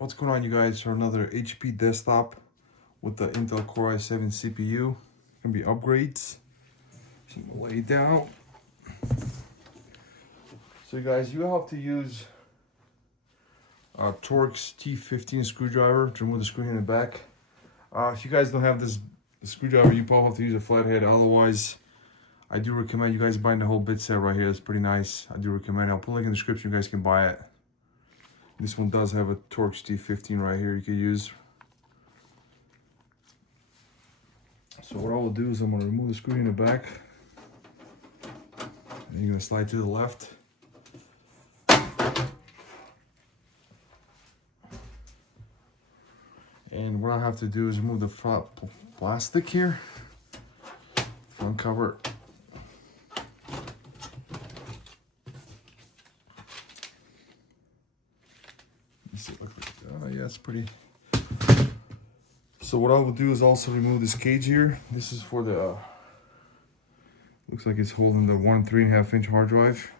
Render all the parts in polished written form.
What's going on, you guys? For another HP desktop with the Intel Core i7 CPU. Gonna be upgrades. So I'm gonna lay it down. So you guys, you have to use a Torx T15 screwdriver to remove the screw in the back. If you guys don't have this screwdriver, you probably have to use a flathead. Otherwise, I do recommend you guys buying the whole bit set right here. It's pretty nice. I do recommend it. I'll put a link in the description. You guys can buy it. This one does have a Torx T15 right here you can use. So what I will do is I'm going to remove the screw in the back. And you're going to slide to the left. And what I have to do is remove the front plastic here. Front cover. Yeah, it's pretty. So what I will do is also remove this cage here. This is for the looks like it's holding the 3.5 inch hard drive.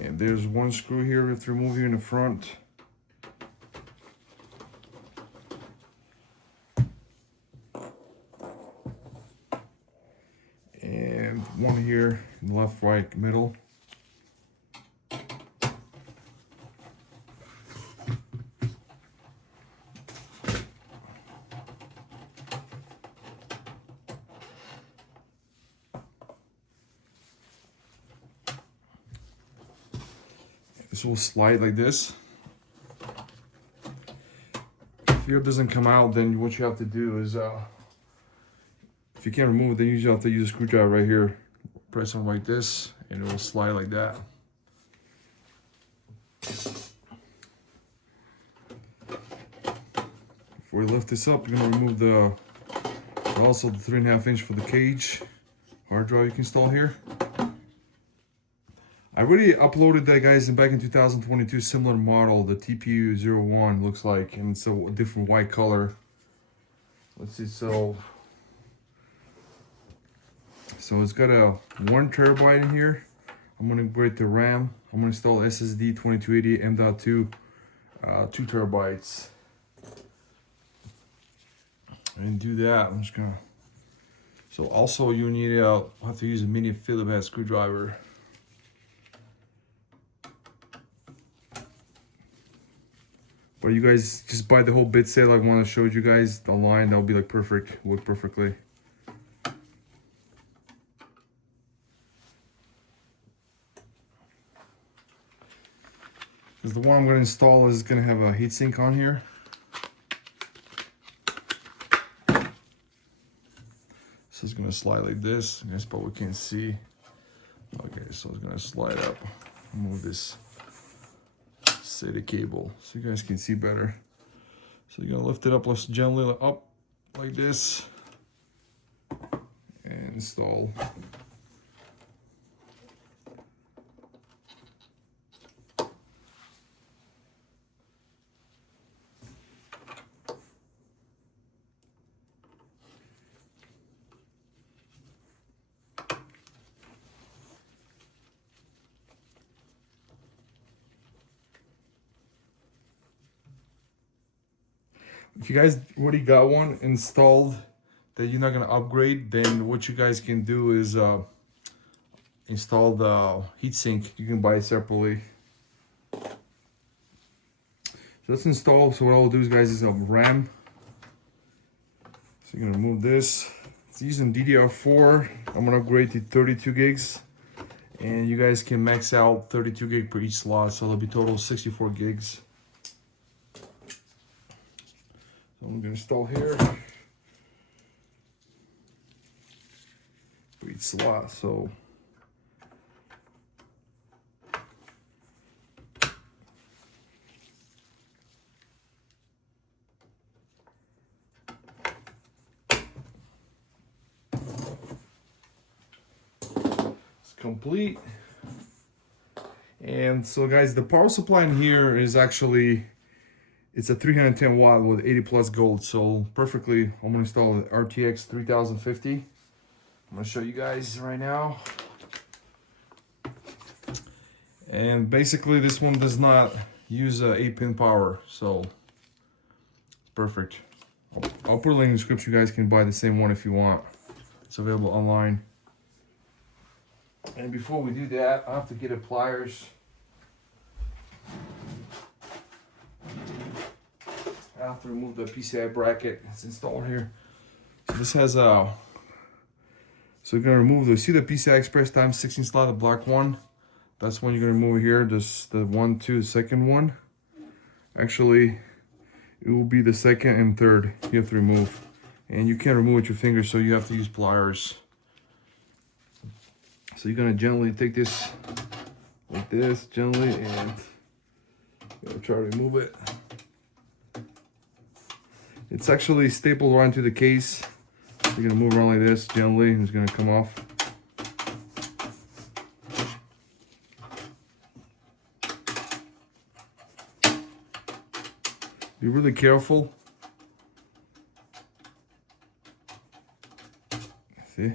And there's one screw here we have to remove here in the front. And one here in the left, right, middle. This will slide like this. If yours doesn't come out, then what you have to do is, if you can't remove it, then you usually have to use a screwdriver right here. Press on like this, and it will slide like that. Before we lift this up, you're gonna remove also the 3.5 inch for the cage hard drive you can install here. I already uploaded that, guys, back in 2022, similar model, the TPU01 looks like, and it's a different white color. Let's see, so it's got a 1 terabyte in here. I'm gonna upgrade the RAM. I'm gonna install SSD 2280 M.2 2 terabytes. And do that, I'm just gonna. So also you need have to use a mini Phillips head screwdriver. But you guys just buy the whole bit set like one I showed you guys, the line, that'll be like perfect, work perfectly. Because the one I'm going to install is going to have a heatsink on here. So it's going to slide like this. I guess probably can't see. Okay, so it's going to slide up. Move this SATA cable so you guys can see better. So you're gonna lift it up gently up like this and install. If you guys already got one installed that you're not gonna upgrade, then what you guys can do is install the heatsink. You can buy it separately. So let's install. So what I'll do is, guys, is a RAM. So you're gonna remove this. It's using DDR4. I'm gonna upgrade to 32 gigs. And you guys can max out 32 gig per each slot. So there'll be total 64 gigs. So I'm going to install here for each slot. So it's complete. And so, guys, the power supply in here is actually, it's a 310 watt with 80 plus gold, so perfectly. I'm gonna install the RTX 3050. I'm gonna show you guys right now. And basically this one does not use 8-pin power, so Perfect. I'll put a link in the description. You guys can buy the same one if you want. It's available online. And before we do that, I have to get a pliers. I have to remove the PCI bracket. It's installed here. So this has a. So you're gonna remove the. See the PCI Express times 16 slot, the black one. That's one you're gonna remove here. Just the 1, 2, the second one. Actually, it will be the second and third you have to remove, and you can't remove with your fingers, so you have to use pliers. So you're gonna gently take this like this, gently, and you're gonna try to remove it. It's actually stapled right into the case. You're gonna move around like this gently, and it's gonna come off. Be really careful. See?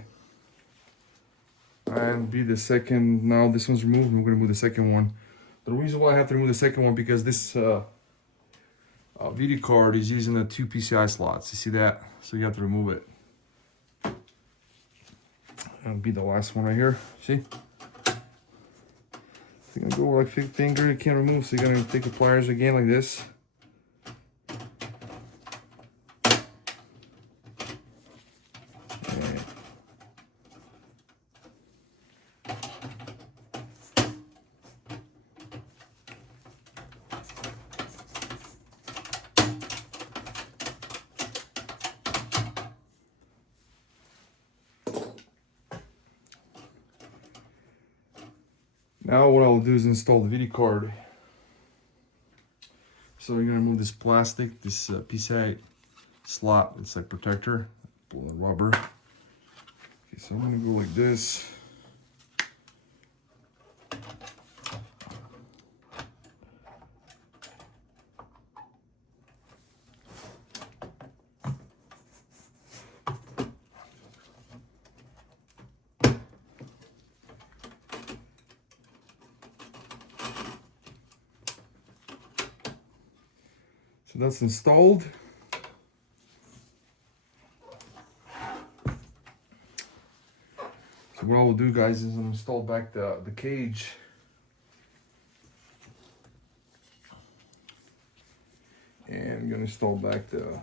And be the second. Now this one's removed, and we're gonna remove the second one. The reason why I have to remove the second one, because this video card is using the 2 PCI slots. You see that? So you have to remove it. That'll be the last one right here. See? You're gonna go like finger, you can't remove, so you're gonna take the pliers again like this. Now what I'll do is install the video card. So you're gonna remove this plastic, this PCI slot. It's like protector, rubber. Okay, so I'm gonna go like this. So that's installed. So what I will do, guys, is install back the cage. And I'm gonna install back the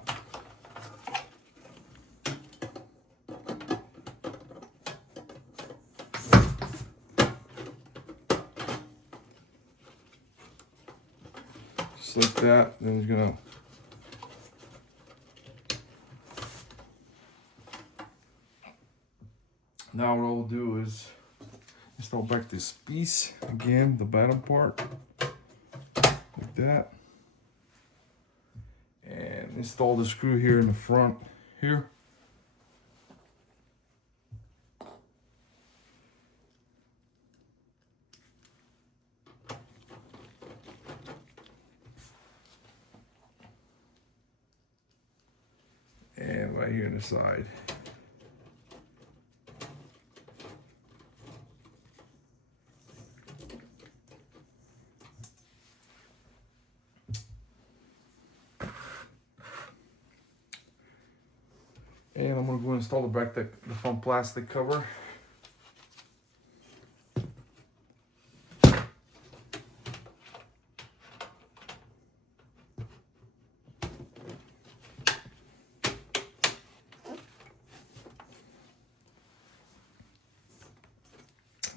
just like that. Then it's gonna now what I'll do is install back this piece again, the bottom part, like that, and install the screw here in the front here. And right here on the side. And I'm gonna go install the front plastic cover.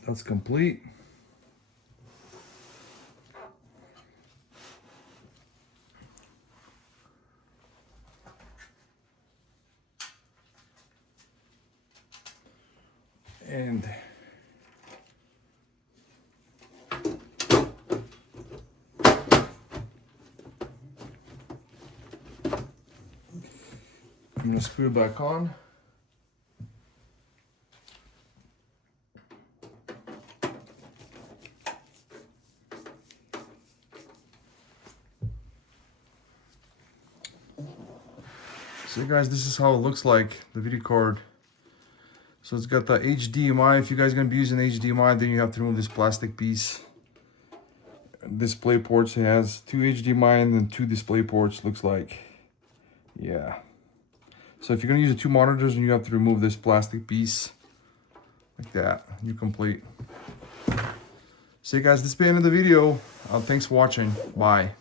That's complete. And I'm gonna screw it back on. So guys, this is how it looks like, the video card. So it's got the HDMI. If you guys are gonna be using HDMI, then you have to remove this plastic piece. Display ports, it has 2 HDMI and then 2 display ports, looks like. Yeah. So if you're gonna use the 2 monitors, and you have to remove this plastic piece like that, you're complete. So guys, this has been the end of the video. Thanks for watching. Bye.